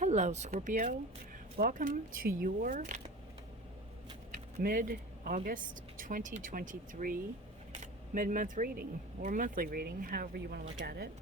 Hello, Scorpio. Welcome to your mid-August 2023 mid-month reading or monthly reading, however you want to look at it.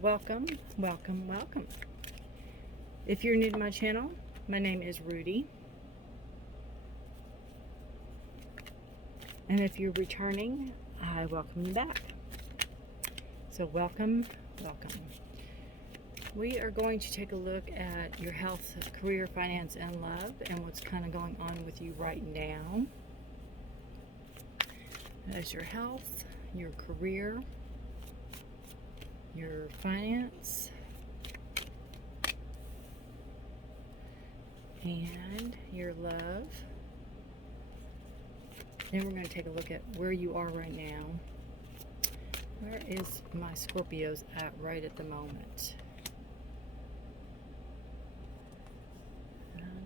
Welcome, welcome, welcome. If you're new to my channel, my name is Rudi. And if you're returning, I welcome you back. So welcome, welcome. We are going to take a look at your health, career, finance, and love, and what's kind of going on with you right now. That's your health, your career, your finance, and your love. Then we're going to take a look at where you are right now. Where is my Scorpios at right at the moment?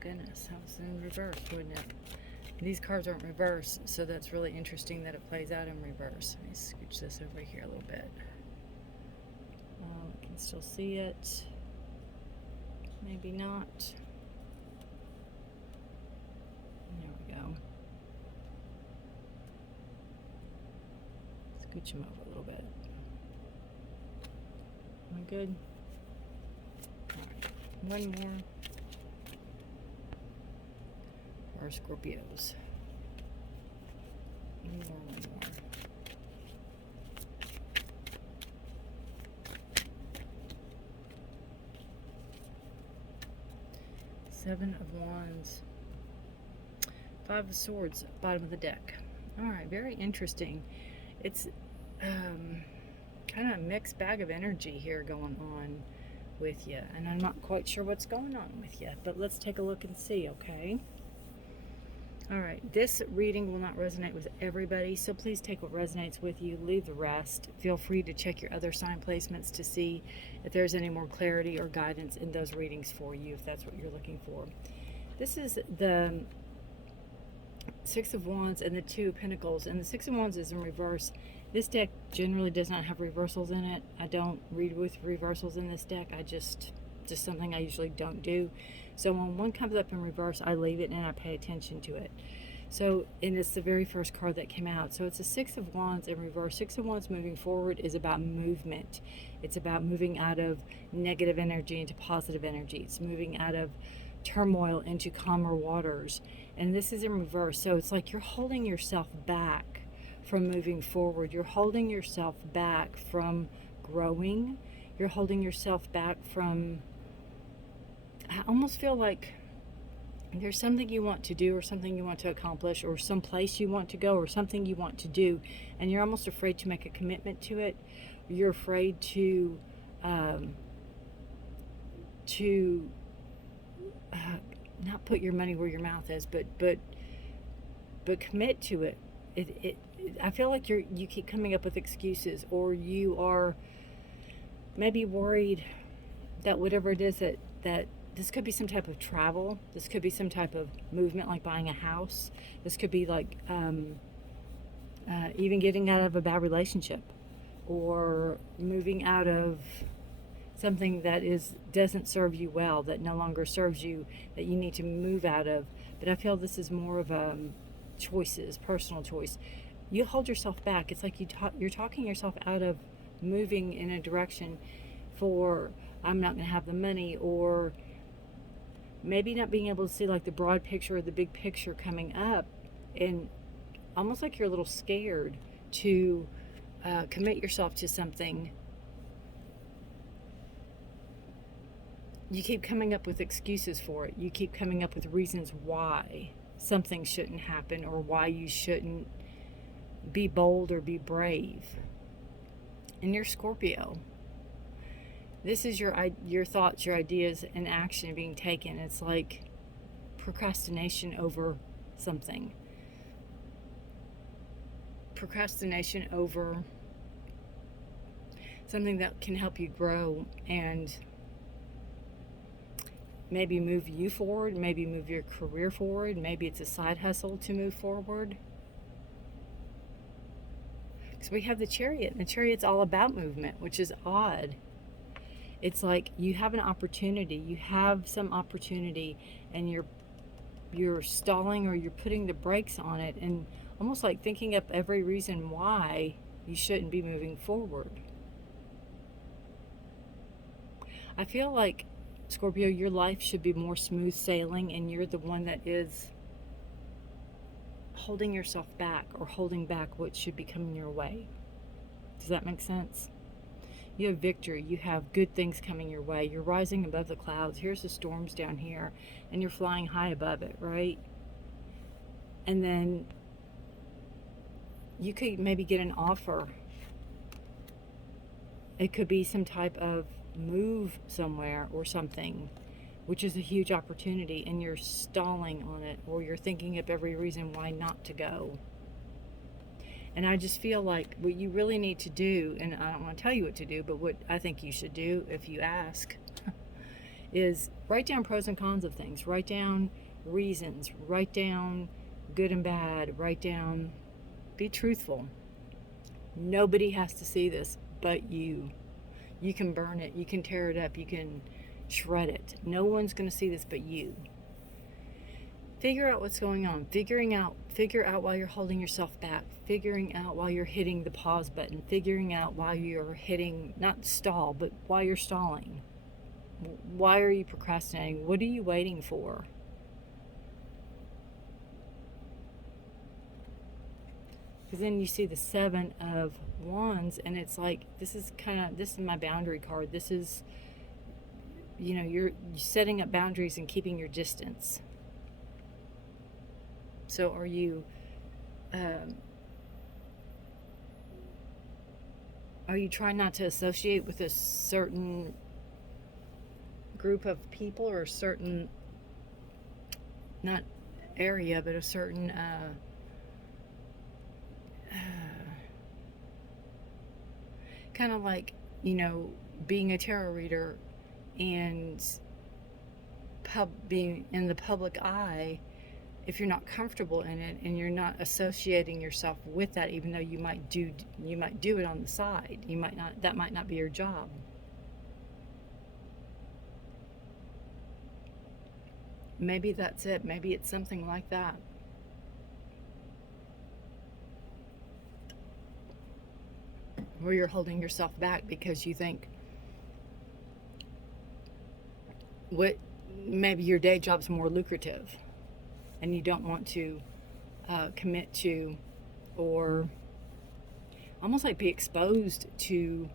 Goodness, that was in reverse, wouldn't it? These cards aren't reversed, so that's really interesting that it plays out in reverse. Let me scooch this over here a little bit. I can still see it. Maybe not. There we go. Scooch them over a little bit. Am I good? All right, one more. Our Scorpios. One more. Seven of Wands. Five of Swords, bottom of the deck. Alright, very interesting. It's kind of a mixed bag of energy here going on with you. And I'm not quite sure what's going on with you. But let's take a look and see, okay? Alright, this reading will not resonate with everybody, so please take what resonates with you, leave the rest. Feel free to check your other sign placements to see if there's any more clarity or guidance in those readings for you, if that's what you're looking for. This is the Six of Wands and the Two of Pentacles, and the Six of Wands is in reverse. This deck generally does not have reversals in it. I don't read with reversals in this deck. I just something I usually don't do. So when one comes up in reverse, I leave it and I pay attention to it. So, and it's the very first card that came out. So it's a Six of Wands in reverse. Six of Wands moving forward is about movement. It's about moving out of negative energy into positive energy. It's moving out of turmoil into calmer waters. And this is in reverse. So it's like you're holding yourself back from moving forward. You're holding yourself back from growing. You're holding yourself back from... I almost feel like there's something you want to do or something you want to accomplish or some place you want to go or something you want to do, and you're almost afraid to make a commitment to it. You're afraid to not put your money where your mouth is, but commit to it. I feel like you keep coming up with excuses, or you are maybe worried that whatever it is that this could be some type of travel. This could be some type of movement, like buying a house. This could be like even getting out of a bad relationship, or moving out of something that doesn't serve you well, that no longer serves you, that you need to move out of. But I feel this is more of choices, personal choice. You hold yourself back. It's like you're talking yourself out of moving in a direction for, I'm not going to have the money, or maybe not being able to see like the broad picture or the big picture coming up, and almost like you're a little scared to commit yourself to something. You keep coming up with excuses for it. You keep coming up with reasons why something shouldn't happen, or why you shouldn't be bold or be brave. And you're Scorpio. This is your thoughts, your ideas, and action being taken. It's like procrastination over something. Procrastination over something that can help you grow and maybe move you forward, maybe move your career forward. Maybe it's a side hustle to move forward. Because we have the Chariot, and the Chariot's all about movement, which is odd. It's like you have an opportunity, you have some opportunity, and you're stalling, or you're putting the brakes on it, and almost like thinking up every reason why you shouldn't be moving forward. I feel like, Scorpio, your life should be more smooth sailing, and you're the one that is holding yourself back, or holding back what should be coming your way. Does that make sense? You have victory. You have good things coming your way. You're rising above the clouds. Here's the storms down here, and you're flying high above it, right? And then you could maybe get an offer. It could be some type of move somewhere or something, which is a huge opportunity, and you're stalling on it, or you're thinking of every reason why not to go. And I just feel like what you really need to do, and I don't want to tell you what to do, but what I think you should do if you ask, is write down pros and cons of things. Write down reasons. Write down good and bad. Write down, be truthful. Nobody has to see this but you. You can burn it. You can tear it up. You can shred it. No one's going to see this but you. Figure out what's going on. Figure out why you're holding yourself back. Figuring out why you're hitting the pause button. Figuring out why you're hitting, not stall, but why you're stalling. Why are you procrastinating? What are you waiting for? Because then you see the 7 of Wands, and it's like, this is my boundary card. This is, you're setting up boundaries and keeping your distance. So are you trying not to associate with a certain group of people, or a certain, not area, but a certain kind of like, being a tarot reader and being in the public eye? If you're not comfortable in it, and you're not associating yourself with that, even though you might do it on the side, that might not be your job. Maybe that's it. Maybe it's something like that. Where you're holding yourself back because you think maybe your day job's more lucrative, and you don't want to commit to, or almost like be exposed to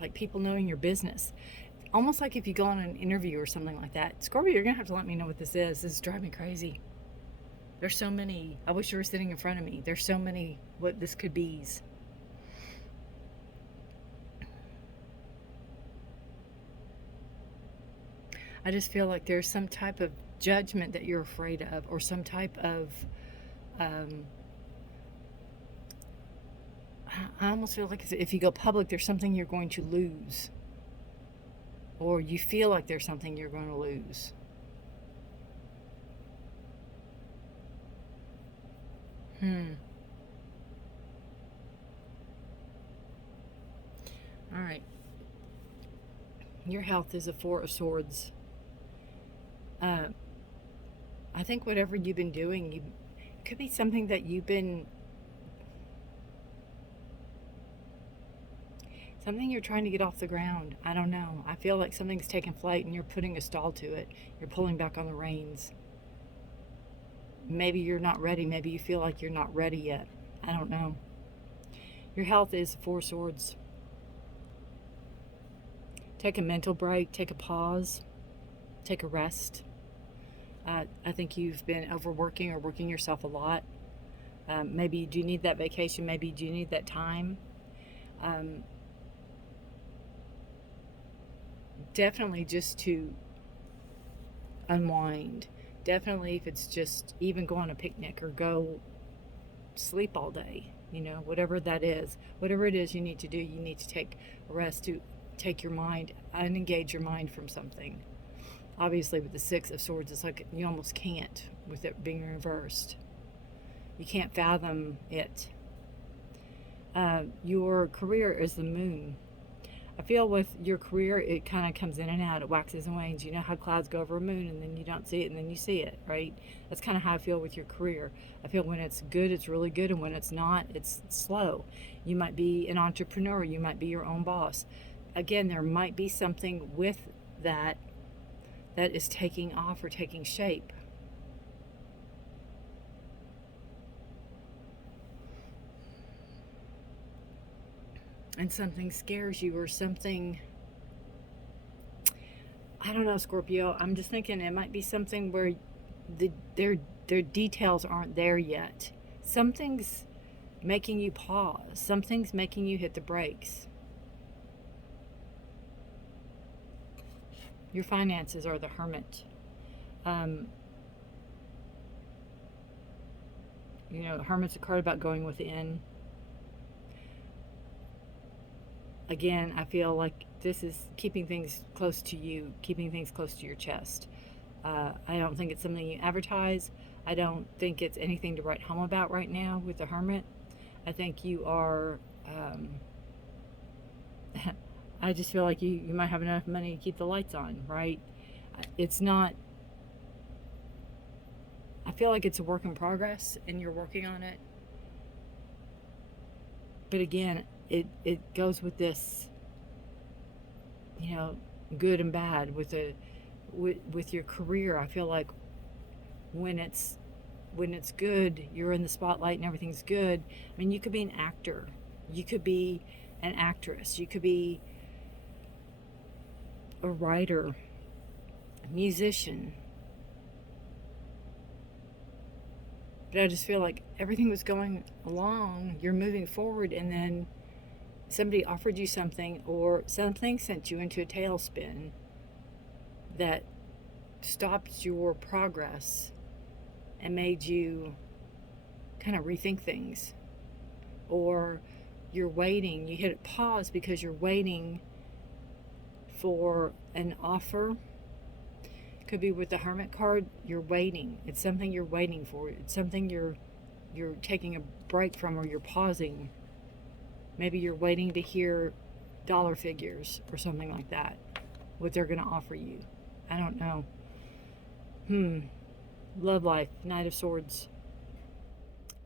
like people knowing your business. Almost like if you go on an interview or something like that. Scorpio, you're gonna have to let me know what this is. This is driving me crazy. There's so many. I wish you were sitting in front of me. There's so many what this could be's. I just feel like there's some type of judgment that you're afraid of, or some type of I almost feel like if you go public, there's something you're going to lose, or you feel like there's something you're going to lose. All right. Your health is a 4 of Swords. I think whatever you've been doing, it could be something that something you're trying to get off the ground. I don't know. I feel like something's taken flight, and you're putting a stall to it. You're pulling back on the reins. Maybe you're not ready. Maybe you feel like you're not ready yet. I don't know. Your health is 4 Swords. Take a mental break. Take a pause. Take a rest. I think you've been overworking or working yourself a lot. Maybe you do need that vacation. Maybe you do need that time. Definitely just to unwind. Definitely if it's just even go on a picnic or go sleep all day, whatever that is. Whatever it is you need to do, you need to take a rest, to take your mind, unengage your mind from something. Obviously with the 6 of Swords, it's like you almost can't, with it being reversed. You can't fathom it. Your career is the Moon. I I feel with your career, it kind of comes in and out. It waxes and wanes. You know how clouds go over a moon and then you don't see it and then you see it, right? That's kind of how I feel with your career. I feel when it's good, it's really good. And when it's not, it's slow. You might be an entrepreneur. You might be your own boss. Again, there might be something with that that is taking off or taking shape. And something scares you, or something, I don't know, Scorpio. I'm just thinking it might be something where their details aren't there yet. Something's making you pause. Something's making you hit the brakes. Your finances are the Hermit. You know, Hermit's a card about going within. Again, I feel like this is keeping things close to you, keeping things close to your chest. I don't think it's something you advertise. I don't think it's anything to write home about right now with the Hermit. I think you are, I just feel like you might have enough money to keep the lights on, right? It's not, I feel like it's a work in progress and you're working on it. But again, it goes with this, you know, good and bad with your career. I feel like when it's good, you're in the spotlight and everything's good. I mean, you could be an actor, you could be an actress, you could be a writer, a musician. But I just feel like everything was going along, you're moving forward, and then somebody offered you something, or something sent you into a tailspin that stopped your progress and made you kind of rethink things. Or you're waiting, you hit pause because you're waiting for an offer. Could be with the Hermit card, you're waiting. It's something you're waiting for. It's something you're taking a break from, or you're pausing. Maybe you're waiting to hear dollar figures or something like that, what they're going to offer you. I don't know. Love life, Knight of Swords.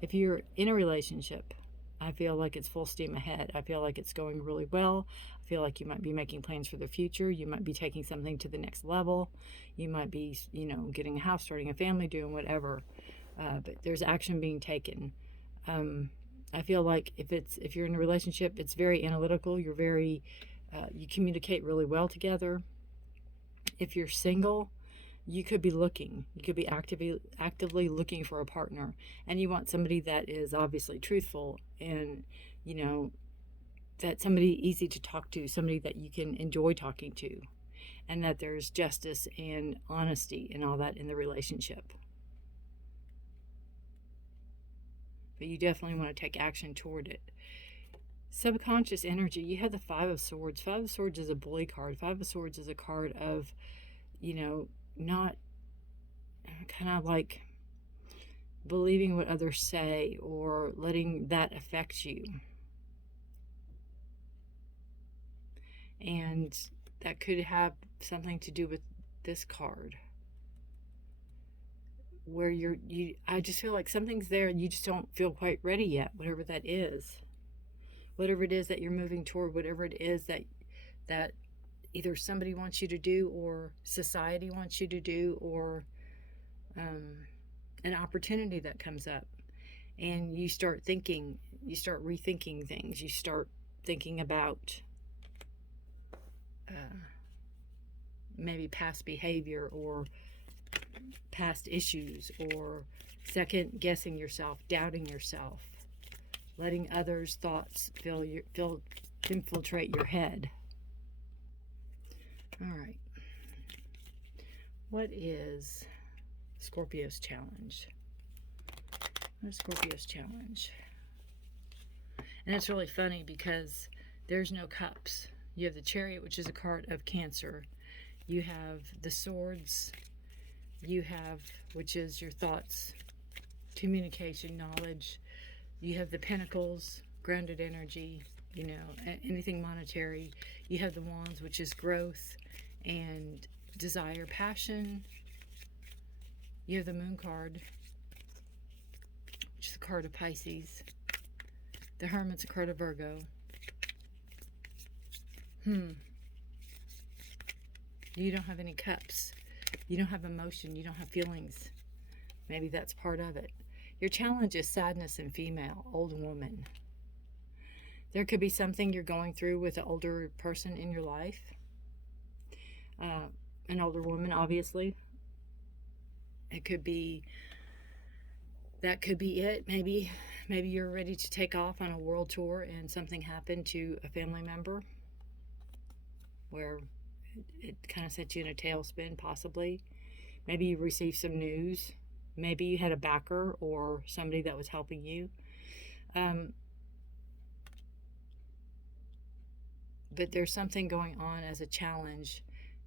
If you're in a relationship, I feel like it's full steam ahead. I feel like it's going really well. I feel like you might be making plans for the future. You might be taking something to the next level. You might be, you know, getting a house, starting a family, doing whatever. But there's action being taken. I feel like if you're in a relationship, it's very analytical. You're very, you communicate really well together. If you're single, you could be looking. You could be actively looking for a partner, and you want somebody that is obviously truthful, and you know, that somebody easy to talk to, somebody that you can enjoy talking to, and that there's justice and honesty and all that in the relationship. But you definitely want to take action toward it. Subconscious energy, you have the Five of Swords. Five of Swords is a bully card. Five of Swords is a card of, you know, not kind of like believing what others say or letting that affect you. And that could have something to do with this card, where I just feel like something's there and you just don't feel quite ready yet, whatever that is. Whatever it is that you're moving toward, whatever it is that either somebody wants you to do, or society wants you to do, or an opportunity that comes up, and you start rethinking things. You start thinking about maybe past behavior, or past issues, or second guessing yourself, doubting yourself, letting others' thoughts infiltrate your head. All right. What is Scorpio's challenge? What is Scorpio's challenge? And it's really funny because there's no cups. You have the Chariot, which is a card of Cancer. You have the Swords. You have, which is your thoughts, communication, knowledge. You have the Pentacles, grounded energy. you know, anything monetary. You have the Wands, which is growth and desire, passion. You have the Moon card, which is the card of Pisces. The Hermit's a card of Virgo. You don't have any cups. You don't have emotion. You don't have feelings. Maybe that's part of it. Your challenge is sadness and female, old woman. There could be something you're going through with an older person in your life. An older woman, obviously. It could be, that could be it. Maybe you're ready to take off on a world tour and something happened to a family member where it kind of sets you in a tailspin, possibly. Maybe you received some news. Maybe you had a backer or somebody that was helping you. But there's something going on as a challenge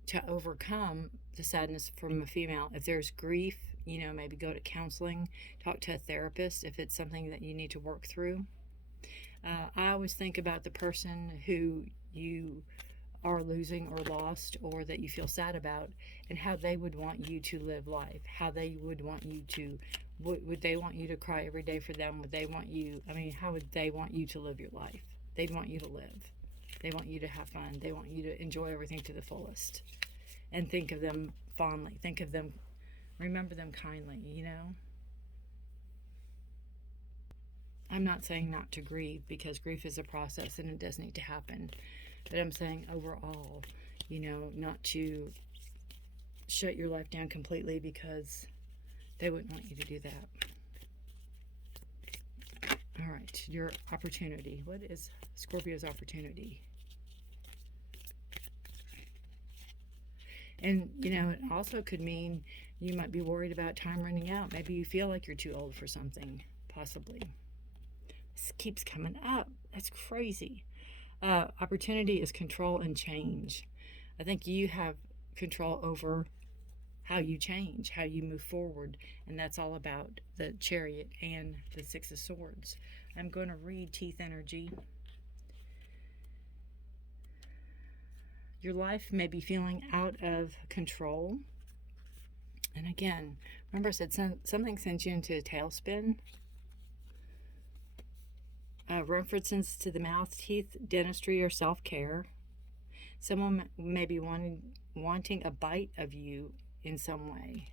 to overcome the sadness from a female. If there's grief, you know, maybe go to counseling, talk to a therapist if it's something that you need to work through. I always think about the person who you are losing or lost or that you feel sad about and how they would want you to live life, how they would want you to, would they want you to cry every day for them? Would they want you, I mean, how would they want you to live your life? They'd want you to live. They want you to have fun. They want you to enjoy everything to the fullest and think of them fondly. Think of them, remember them kindly, you know? I'm not saying not to grieve because grief is a process and it does need to happen. But I'm saying overall, you know, not to shut your life down completely because they wouldn't want you to do that. All right, your opportunity. What is Scorpio's opportunity? And, you know, it also could mean you might be worried about time running out. Maybe you feel like you're too old for something, possibly. This keeps coming up. That's crazy. Opportunity is control and change. I think you have control over how you change, how you move forward, and that's all about the Chariot and the Six of Swords. I'm going to read Teeth Energy. Your life may be feeling out of control. And again, remember I said something sends you into a tailspin. References to the mouth, teeth, dentistry, or self-care. Someone may be wanting a bite of you in some way.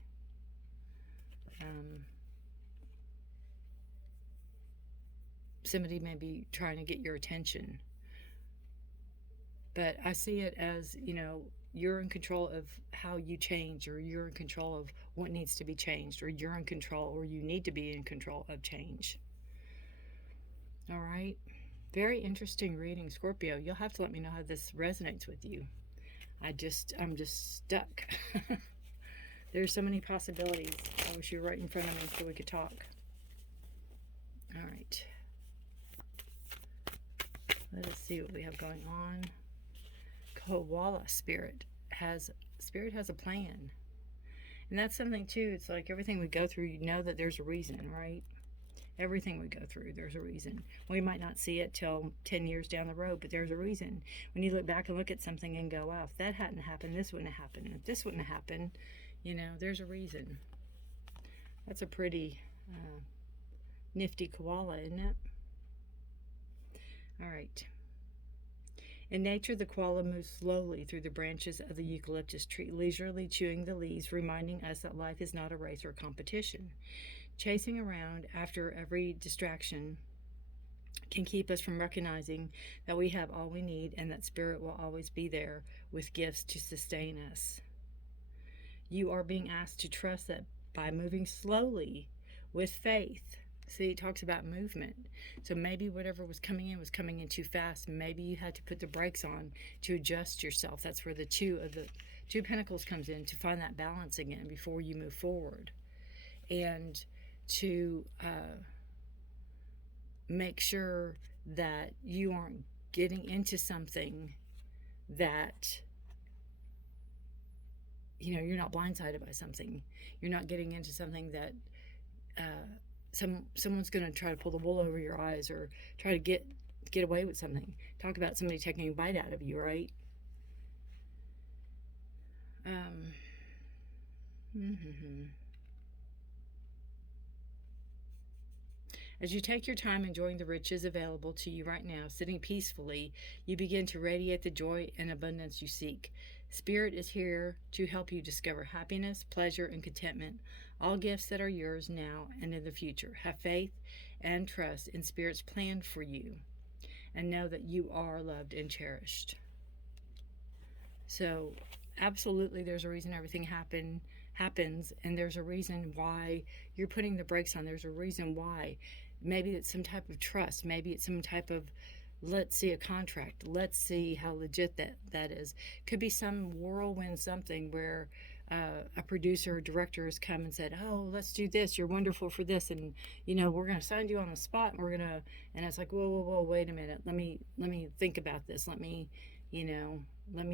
Somebody may be trying to get your attention. But I see it as, you know, you're in control of how you change, or you're in control of what needs to be changed, or you're in control, or you need to be in control of change. All right. Very interesting reading, Scorpio. You'll have to let me know how this resonates with you. I'm just stuck. There's so many possibilities. I wish you were right in front of me so we could talk. All right. Let us see what we have going on. Koala Spirit has a plan. And that's something too. It's like everything we go through, you know that there's a reason, right? Everything we go through, there's a reason. We might not see it till 10 years down the road, but there's a reason. When you look back and look at something and go, wow, if that hadn't happened, this wouldn't have happened. If this wouldn't have happened, you know, there's a reason. That's a pretty nifty koala, isn't it? All right. In nature, the koala moves slowly through the branches of the eucalyptus tree, leisurely chewing the leaves, reminding us that life is not a race or competition. Chasing around after every distraction can keep us from recognizing that we have all we need and that Spirit will always be there with gifts to sustain us. You are being asked to trust that by moving slowly with faith. See, it talks about movement. So maybe whatever was coming in too fast. Maybe you had to put the brakes on to adjust yourself. That's where the Two of Pentacles comes in, to find that balance again before you move forward. And to make sure that you aren't getting into something that, you know, you're not blindsided by something. You're not getting into something that someone's going to try to pull the wool over your eyes or try to get get away with something. Talk about somebody taking a bite out of you, right? As you take your time enjoying the riches available to you right now, sitting peacefully, you begin to radiate the joy and abundance you seek. Spirit is here to help you discover happiness, pleasure, and contentment, all gifts that are yours now and in the future. Have faith and trust in Spirit's plan for you, and know that you are loved and cherished. So, absolutely, there's a reason everything happens, and there's a reason why you're putting the brakes on. There's a reason why. Maybe it's some type of trust. Maybe it's some type of, let's see a contract. Let's see how legit that is. Could be some whirlwind something where a producer or director has come and said, oh, let's do this. You're wonderful for this. And, we're going to sign you on the spot. And and it's like, whoa, wait a minute. Let me think about this. Let me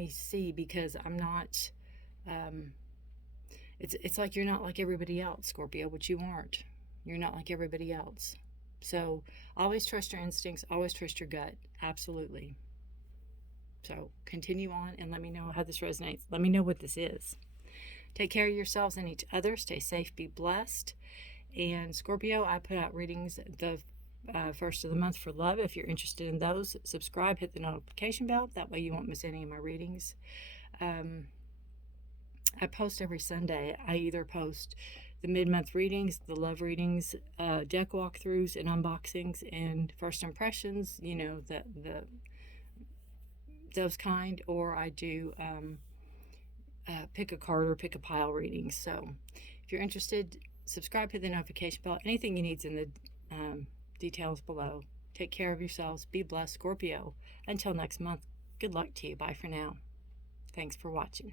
see, because I'm not, it's like you're not like everybody else, Scorpio, which you aren't. You're not like everybody else. So always trust your instincts, always trust your gut. Absolutely. So continue on and let me know how this resonates. Let me know what this is. Take care of yourselves and each other. Stay safe, be blessed. And Scorpio, I put out readings the first of the month for love. If you're interested in those, subscribe, hit the notification bell. That way you won't miss any of my readings. I post every Sunday. I either post the mid-month readings, the love readings, deck walkthroughs and unboxings, and first impressions, those kind, or I do pick a card or pick a pile readings. So if you're interested, subscribe, hit the notification bell. Anything you need is in the details below. Take care of yourselves. Be blessed, Scorpio. Until next month, good luck to you. Bye for now. Thanks for watching.